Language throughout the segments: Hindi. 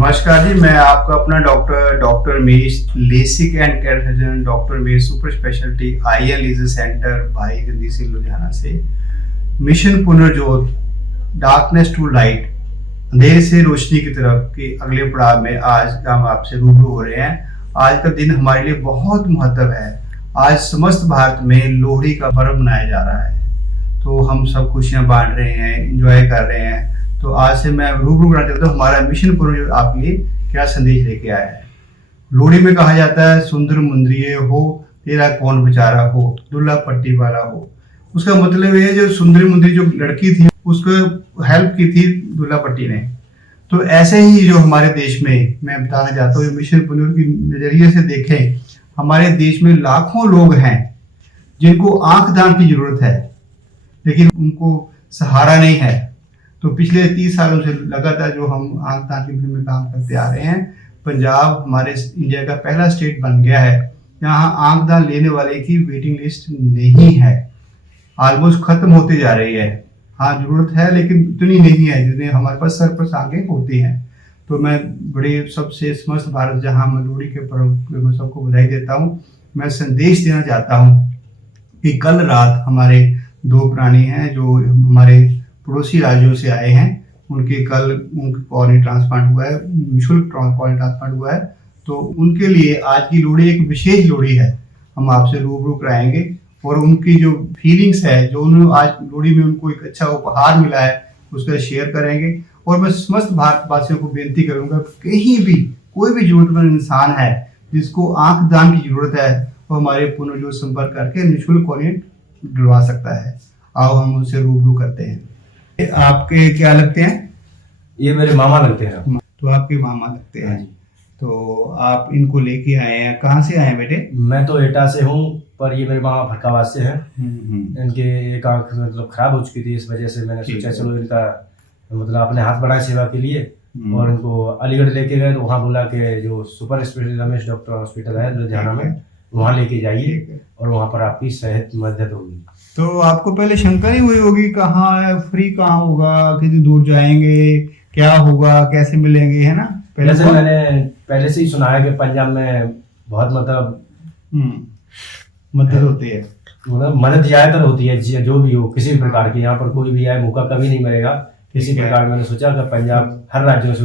नमस्कार जी, मैं आपका अपना डॉक्टर मेश lasik and care surgeon doctor मेश super speciality IL laser centre Bhai Gandi Singh Ludhiana से mission Punarjot darkness to light अंधेरे से रोशनी की तरफ के अगले पड़ाव में आज हम आपसे रूबरू हो रहे हैं। आज का दिन हमारे लिए बहुत महत्व है। आज समस्त भारत में लोहड़ी का पर्व मनाया जा रहा है, तो हम सब खुशियां बांट रहे हैं, एंजॉय कर रहे हैं। तो आज से मैं रूबरू करना चाहता हूँ हमारा मिशन पुनर्जोत आपके लिए क्या संदेश लेके आया है। लोहड़ी में कहा जाता है सुंदर मुंदरिये हो तेरा कौन बेचारा हो दुल्हा पट्टी वाला हो। उसका मतलब ये जो सुंदरी मुंदरी जो लड़की थी उसको हेल्प की थी दुल्हा पट्टी ने। तो ऐसे ही जो हमारे देश में मैं बताना चाहता हूँ मिशन पुनर्जोत की नजरिए से देखें, हमारे देश में लाखों लोग हैं जिनको आंख दान की जरूरत है लेकिन उनको सहारा नहीं है। तो पिछले 30 सालों से लगातार जो हम आंख दान की मुहिम में काम करते आ रहे हैं, पंजाब हमारे इंडिया का पहला स्टेट बन गया है यहाँ आंख दान लेने वाले की वेटिंग लिस्ट नहीं है, ऑलमोस्ट खत्म होते जा रही है। हाँ, जरूरत है लेकिन इतनी नहीं है जितने हमारे पास सर पर सांगे होती हैं। तो मैं बड़े सबसे समस्त भारत जहाँ मैं लोहड़ी के पर्व में सबको बधाई देता हूँ। मैं संदेश देना चाहता हूँ कि कल रात हमारे 2 प्राणी हैं जो हमारे पड़ोसी राज्यों से आए हैं, उनके कल उनका कॉर्नी ट्रांसप्लांट हुआ है, निःशुल्क कॉर्नी ट्रांसप्लांट हुआ है। तो उनके लिए आज की लोहड़ी एक विशेष लोहड़ी है, हम आपसे रूबरू कराएंगे और उनकी जो फीलिंग्स है, जो उन्होंने आज लोहड़ी में उनको एक अच्छा उपहार मिला है उसका शेयर करेंगे। और मैं समस्त भारतवासियों को बेनती करूंगा कहीं भी कोई भी जरूरतमंद इंसान है जिसको आंख दान की जरूरत है वो हमारे पुनर्जोत संपर्क करके निःशुल्क कॉर्नी दिलवा सकता है। आओ हम उनसे रूबरू करते हैं। आपके क्या लगते हैं? ये मेरे मामा लगते हैं। तो आपके मामा लगते हैं। तो आप इनको लेके आए हैं, कहाँ से आए हैं बेटे? मैं तो एटा से हूँ पर ये मेरे मामा फरकाबाद से हैं। इनके एक आंख मतलब खराब हो चुकी थी, इस वजह से मैंने सोचा चलो इनका मतलब अपने हाथ बढ़ाए सेवा के लिए और इनको अलीगढ़ लेके गए। तो वहाँ बोला कि जो super speciality Ramesh doctor hospital है लुधियाना में, वहाँ लेके जाइए और वहाँ पर आपकी सेहत मदद होगी। तो आपको पहले शंका नहीं हुई होगी कहाँ है, फ्री कहाँ होगा, कितनी दूर जाएंगे, क्या होगा, कैसे मिलेंगे, है ना? जैसे मैंने पहले से ही सुना है कि पंजाब में बहुत मतलब मदद होती है, मतलब मदद ज्यादातर होती है जो भी हो किसी भी प्रकार की। यहाँ पर कोई भी आए मौका कभी नहीं मिलेगा किसी प्रकार। मैंने सोचा कि पंजाब हर राज्यों से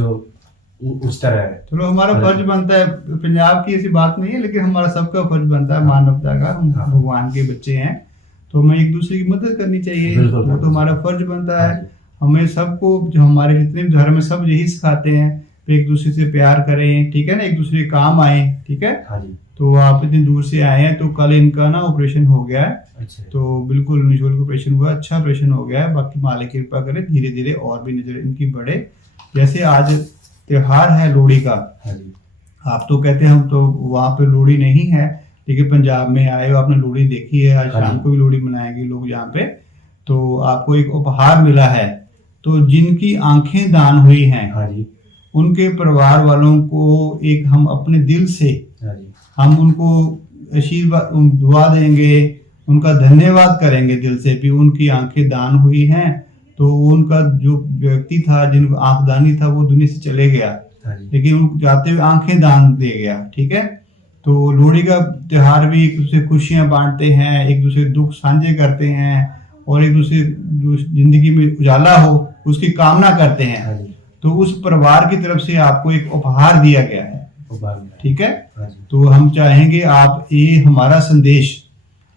उस तरह है। चलो हमारा फर्ज बनता है, पंजाब की ऐसी बात नहीं है लेकिन हमारा सबका फर्ज बनता है मानवता का, हम भगवान के बच्चे हैं तो हमें एक दूसरे की मदद करनी चाहिए, वो तो हमारा फर्ज बनता है। हमें सबको जो हमारे जितने भी धर्म है सब यही सिखाते हैं एक दूसरे से प्यार करें, ठीक है ना, एक दूसरे के काम आए, ठीक है। तो आप इतनी दूर से आए हैं तो कल इनका ना ऑपरेशन हो गया है। तो बिल्कुल निःशुल्क ऑपरेशन हुआ, अच्छा ऑपरेशन हो गया है। बाकी मालिक कृपा करे धीरे धीरे और भी नजर इनकी बढ़े। जैसे आज त्योहार है लोहड़ी का, आप तो कहते हैं हम तो वहाँ पे लोहड़ी नहीं है लेकिन पंजाब में आए हो, आपने लोहड़ी देखी है, आज शाम को भी लोहड़ी मनाएंगे लोग यहाँ पे। तो आपको एक उपहार मिला है, तो जिनकी आंखें दान हुई हैं उनके परिवार वालों को एक हम अपने दिल से हम उनको आशीर्वाद दुआ देंगे, उनका धन्यवाद करेंगे दिल से भी उनकी आंखें दान हुई हैं। तो उनका जो व्यक्ति था जिनको आंख दानी था वो दुनिया से चले गया लेकिन उनको जाते हुए आंखें दान दे गया, ठीक है। तो लोहड़ी का त्योहार भी एक दूसरे खुशियां बांटते हैं, एक दूसरे दुख साझे करते हैं और एक दूसरे जो जिंदगी में उजाला हो उसकी कामना करते हैं। तो उस परिवार की तरफ से आपको एक उपहार दिया गया है, ठीक है। तो हम चाहेंगे आप ये हमारा संदेश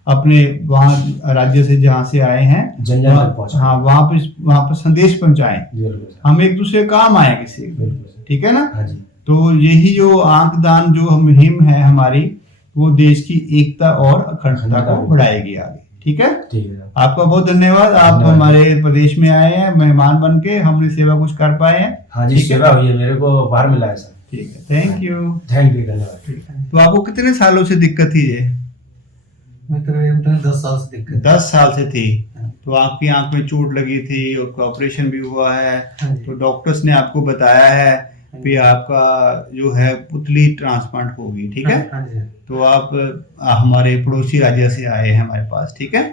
अपने वहाँ राज्य से जहाँ से आए हैं हाँ वहाँ पर संदेश पहुँचाएं, हम एक दूसरे काम आए किसी, ठीक है ना। तो यही जो आंख दान जो मुहिम है हमारी वो देश की एकता और अखंडता को बढ़ाएगी आगे, ठीक है। आपका बहुत धन्यवाद, आप हमारे प्रदेश में आए हैं मेहमान बन के, हमने सेवा कुछ कर पाए हैं। हाँ जी, सेवा हुई है, मेरे को उपहार मिला है सर। ठीक है, थैंक यू धन्यवाद। तो आपको कितने सालों से दिक्कत थी ये? 10 साल से दिक्कत। 10 साल से थी। तो आपकी आंख में चोट लगी थी, ऑपरेशन भी हुआ है, तो डॉक्टर्स ने आपको बताया है कि आपका जो है पुतली ट्रांसप्लांट होगी, ठीक है। तो आप हमारे पड़ोसी राज्य से आए हैं हमारे पास, ठीक है।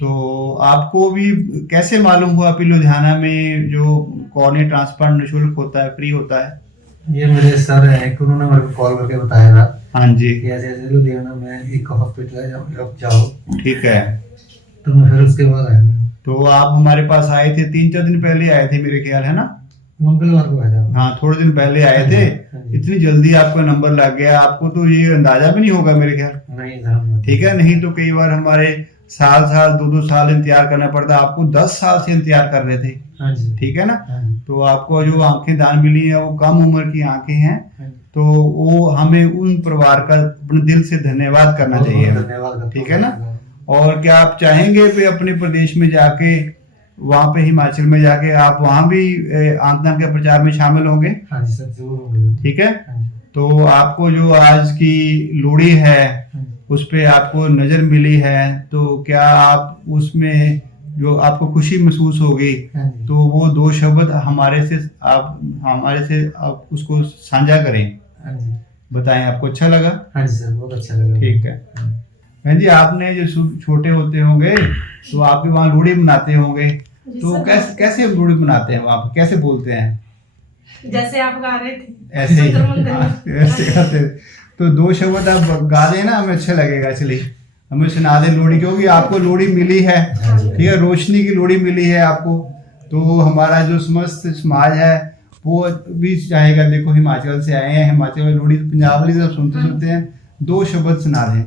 तो आपको भी कैसे मालूम हुआ कि लुधियाना में जो कॉर्नी ट्रांसप्लांट निःशुल्क होता है, फ्री होता है? ये मेरे सर हैं कि उन्होंने मेरे को कॉल करके बताया था हाँ जी, कि ऐसे ऐसे लुधियाना में एक हॉस्पिटल है, आप जाओ। ठीक है। तो मैं फिर उसके बाद आया था। तो आप हमारे पास आए थे 3-4 दिन पहले आए थे मेरे ख्याल, है ना? मंगलवार को आया था। हाँ, थोड़े दिन पहले आए थे। हाँ जी। इतनी जल्दी आपका नंबर लग गया, आपको तो ये अंदाजा भी नहीं होगा मेरे ख्याल। नहीं था। ठीक है, नहीं तो कई बार हमारे साल 2-2 साल इंतजार करना पड़ता, आपको 10 साल से इंतजार कर रहे थे। हाँ जी। ठीक है ना? हाँ जी। तो आपको जो आंखें दान मिली हैं वो कम उम्र की आंखें हैं, हाँ जी। तो वो हमें उन परिवार का अपने दिल से धन्यवाद करना बहुत चाहिए। बहुत धन्यवाद करता हूँ। ठीक है ना? और क्या आप चाहेंगे कि अपने प्रदेश में जाके, वहाँ पे हिमाचल में जाके आप वहाँ भी आंखदान के प्रचार में शामिल होंगे? हाँ जी सर, जरूर होंगे। ठीक है, हाँ जी। तो आपको जो आज की लोड़ी है हाँ जी। उस पे आपको नजर मिली है, तो क्या आप उसमें जो आपको खुशी महसूस होगी, हाँ जी। तो वो 2 शब्द हमारे से आप उसको साझा करें, हाँ जी। बताएं आपको अच्छा लगा? हाँ जी सर, बहुत अच्छा लगा। ठीक है बहन जी, आपने जो छोटे होते होंगे तो आपके वहाँ लोड़ी मनाते होंगे, तो कैसे लोड़ी मनाते हैं वहाँ पे, कैसे बोलते हैं? जैसे आप गा रहे थे ऐसे ही? सुंदर हाँ, ऐसे गाते हैं। तो 2 शब्द आप गा दें ना, हमें अच्छा लगेगा। चलिए हमें सुना दें लोड़ी, क्योंकि आपको लोड़ी मिली है। ठीक है, रोशनी की लोड़ी मिली है आपको, तो हमारा जो समस्त समाज है वो भी चाहेगा। देखो हिमाचल से आए हैं, हिमाचल में लोड़ी तो पंजाब वाली सब सुनते हैं। 2 शब्द सुना दें।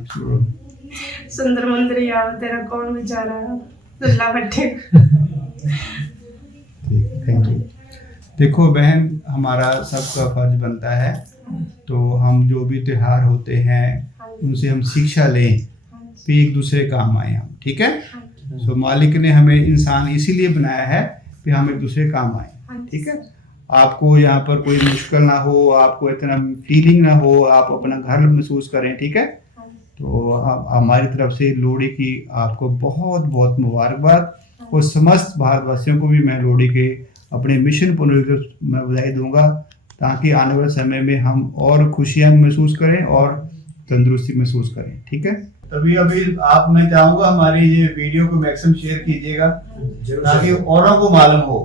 सुंदर मंदिर यार तेरा कौन बेचारा दुल्ला भट्टे। Thank you. देखो बहन, हमारा सबका फर्ज बनता है, तो हम जो भी त्योहार होते हैं उनसे हम शिक्षा लें, फिर एक दूसरे काम आए हम। ठीक है, तो मालिक ने हमें इंसान इसीलिए बनाया है कि हम एक दूसरे काम आए। ठीक है, आपको यहाँ पर कोई मुश्किल ना हो, आपको इतना फीलिंग ना हो, आप अपना घर महसूस करें। ठीक है, तो हमारी तरफ से लोहड़ी की आपको बहुत बहुत मुबारकबाद, और समस्त भारतवासियों को भी मैं लोहड़ी के अपने मिशन पुनर्विकसित में बधाई दूंगा, ताकि आने वाले समय में हम और खुशियाँ महसूस करें और तंदुरुस्ती महसूस करें। ठीक है, तभी अभी आप, मैं चाहूँगा हमारी ये वीडियो को मैक्सिमम शेयर कीजिएगा ताकि औरों को मालूम हो।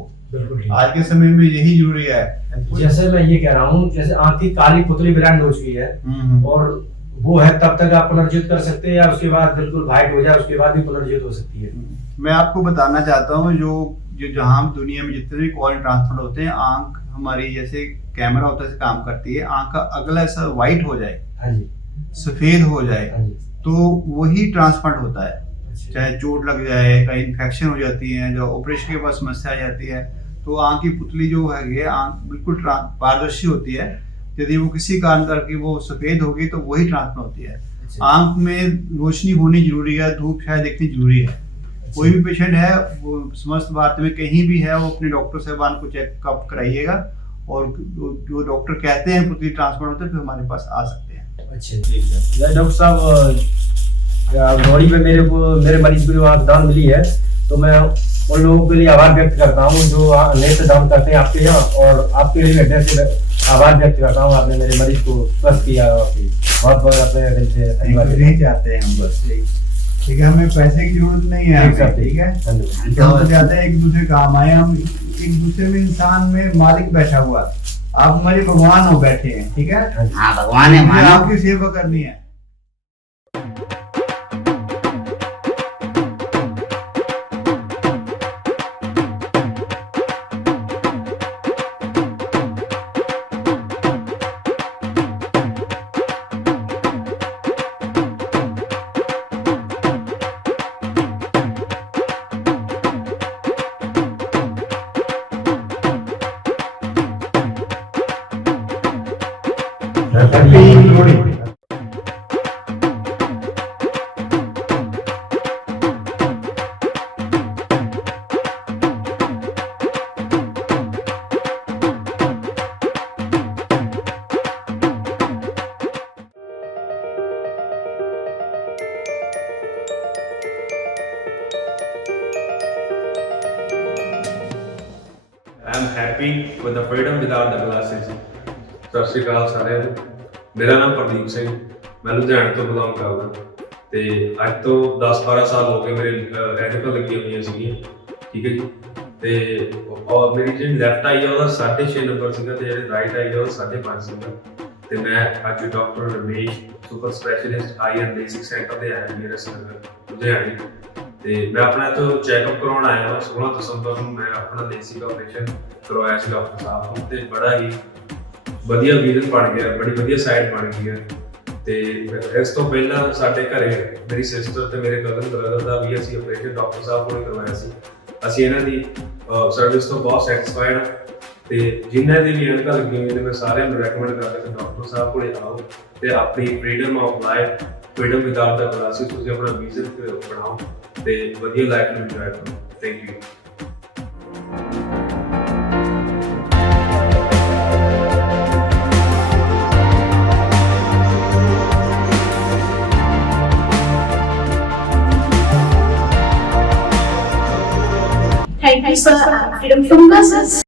आज के समय में यही जरूरी है। जैसे मैं ये कह रहा हूँ, जैसे आंख की काली पुतली ब्रांड हो चुकी है और वो है, तब तक आप पुनर्जीवित कर सकते हैं, या उसके बाद बिल्कुल वाइट हो जाए उसके बाद भी पुनर्जीवित हो सकती है। मैं आपको बताना चाहता हूँ, जो जहाँ दुनिया में जितने भी कॉइन ट्रांसफर होते हैं, आंख हमारी जैसे कैमरा होता है काम करती है, आंख का अगला ऐसा व्हाइट हो जाए, हाँ जी, सफेद हो जाए, हाँ जी, तो वही ट्रांसप्लांट होता है। चाहे चोट लग जाए, कहीं इन्फेक्शन हो जाती है, जो ऑपरेशन के बाद समस्या आ जाती है, तो आंख की पुतली जो है, आंख बिल्कुल पारदर्शी होती है। यदि वो किसी कारण करके वो सफेद होगी तो वही ट्रांसप्लांट होती है। आंख में रोशनी होनी जरूरी है, धूप छाया देखनी जरूरी है। कोई भी पेशेंट है, वो समस्त भारत में कहीं भी है, वो अपने डॉक्टर साहबान को चेकअप कराइएगा, और जो डॉक्टर कहते हैं पुतली ट्रांसप्लांट होता है, फिर हमारे पास आ सकते हैं। अच्छा ठीक है। डॉक्टर साहब, लोहड़ी पे मेरे मरीज को जो आंख दान मिली है, तो मैं उन लोगों के लिए आभार व्यक्त करता हूँ जो नेत्र दान करते हैं आपके यहाँ, और आपके लिए हृदय से आभार व्यक्त करता हूँ, आपने मेरे मरीज को स्वस्थ किया। बहुत बहुत अपने दिल से धन्यवाद चाहते हैं हम बस। ठीक है, हमें पैसे की जरूरत नहीं है। ठीक है, हम तो चाहते हैं एक दूसरे काम आए, हम एक दूसरे में, इंसान में मालिक बैठा हुआ, आप हमारे भगवान हो बैठे हैं। ठीक है, हाँ भगवान है, मानो आपकी सेवा करनी है। I am happy with the freedom without the glasses. ਸਤਿ ਸ਼੍ਰੀ ਅਕਾਲ ਸਾਰਿਆਂ ਨੂੰ। ਮੇਰਾ ਨਾਮ ਪ੍ਰਦੀਪ ਸਿੰਘ, ਮੈਂ ਲੁਧਿਆਣੇ ਤੋਂ ਬਿਲੋਂਗ ਕਰਦਾ ਤੇ ਅੱਜ ਤੋਂ 10-12 ਸਾਲ ਹੋ ਗਏ ਮੇਰੇ ਐਨਕਾਂ ਲੱਗੀਆਂ ਹੋਈਆਂ ਸੀਗੀਆਂ। ਠੀਕ ਹੈ ਜੀ, ਤੇ ਔਰ ਮੇਰੀ ਜਿਹੜੀ ਲੈਫਟ ਆਈ ਆ ਉਹਦਾ 6.5 ਨੰਬਰ ਸੀਗਾ ਤੇ ਜਿਹੜੀ ਰਾਈਟ ਆਈ ਆ ਉਹਦਾ 5.5 ਸੀਗਾ ਤੇ ਮੈਂ ਅੱਜ doctor Ramesh super specialist eye and lasik centre ਦੇ ਆਇਆ ਨੀਅਰੈਸਟ ਲੁਧਿਆਣੇ ਤੇ ਮੈਂ ਆਪਣਾ ਤੋਂ ਚੈੱਕਅਪ ਕਰਾਉਣ ਆਇਆ ਹਾਂ 16 ਦਸੰਬਰ ਨੂੰ ਮੈਂ ਆਪਣਾ ਲੇਸਿਕ ਆਪਰੇਸ਼ਨ ਕਰਵਾਇਆ ਸੀ ਡਾਕਟਰ ਸਾਹਿਬ ਤੋਂ ਤੇ ਬੜਾ ਹੀ ਵਧੀਆ ਵਿਜ਼ਨ ਬਣ ਗਿਆ, ਬੜੀ ਵਧੀਆ ਸਾਈਡ ਬਣ ਗਈ ਹੈ ਤੇ ਇਸ ਤੋਂ ਪਹਿਲਾਂ ਸਾਡੇ ਘਰੇ ਮੇਰੀ ਸਿਸਟਰ ਤੇ ਮੇਰੇ ਕਜ਼ਨ ਬ੍ਰਦਰ ਦਾ ਵੀ ਅਸੀਂ ਆਪਰੇਸ਼ਨ ਡਾਕਟਰ ਸਾਹਿਬ ਕੋਲ ਕਰਵਾਇਆ ਸੀ। ਅਸੀਂ ਇਹਨਾਂ ਦੀ ਸਰਵਿਸ ਤੋਂ ਬਹੁਤ ਸੈਟੀਸਫਾਈਡ ਤੇ ਜਿਨ੍ਹਾਂ ਦੀ ਵੀ ਐਨਕਾਂ ਲੱਗੀਆਂ ਹੋਈਆਂ ਨੇ ਮੈਂ ਸਾਰਿਆਂ ਨੂੰ ਰეკਮੈਂਡ ਕਰਦਾ ਕਿ ਡਾਕਟਰ ਸਾਹਿਬ ਕੋਲੇ ਆਓ ਤੇ ਆਪਣੀ freedom of life, freedom without the glasses ਤੁਸੀਂ ਆਪਣਾ ਵਿਜ਼ਨ ਬਣਾਓ ਤੇ ਵਧੀਆ ਲਾਈਫ ਨੂੰ ਇੰਜੋਏ ਕਰੋ। Thank you. Thank you, sir. Freedom from glasses.